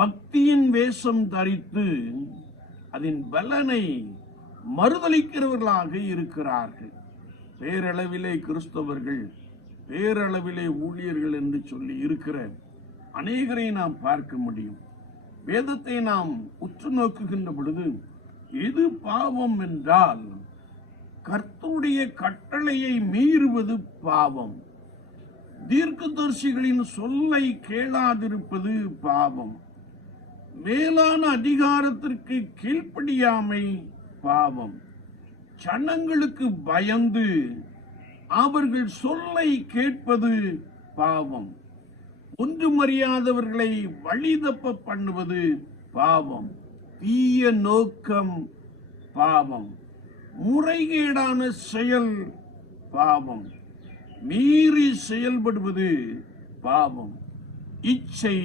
பக்தியின் வேஷம் தரித்து அதன் பலனை மறுதலிக்கிறவர்களாக இருக்கிறார்கள். பேரளவிலே கிறிஸ்தவர்கள், பேரளவிலே ஊழியர்கள் என்று சொல்லி இருக்கிற அநேகரை நாம் பார்க்க முடியும். வேதத்தை நாம் உற்று நோக்குகின்ற பொழுது எது பாவம் என்றால் கர்த்தருடைய கட்டளையை மீறுவது பாவம், தீர்க்கதரிசிகளின் சொல்லை கேளாதிருப்பது பாவம், மேலான அதிகாரத்திற்கு கீழ்ப்படியாமை பாவம், ஜனங்களுக்கு பயந்து அவர்கள் சொல்லை கேட்பது பாவம், ஒன்றுமறியாதவர்களை வழி தப்ப பண்ணுவது பாவம், தீய நோக்கம் பாவம், முறைகேடான செயல் பாவம், மீறி செயல்படுவது பாவம், இச்சை